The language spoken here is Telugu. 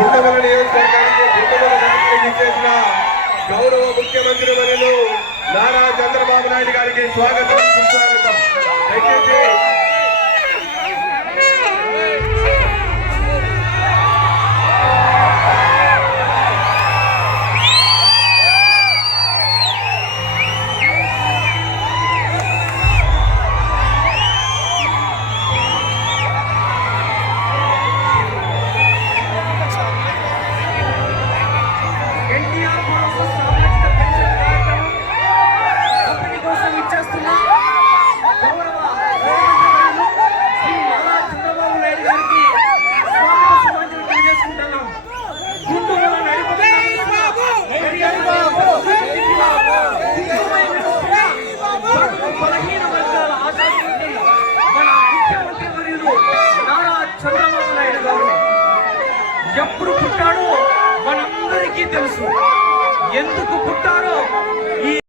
గుంటమల నియోజకవర్గానికి గుంటమల గ్రామానికి గౌరవ ముఖ్యమంత్రి వర్యులు నారా చంద్రబాబు నాయుడు గారికి స్వాగతం సుస్వాగతం. దయచేసి ఎప్పుడు పుట్టాడో మనందరికీ తెలుసు. ఎందుకు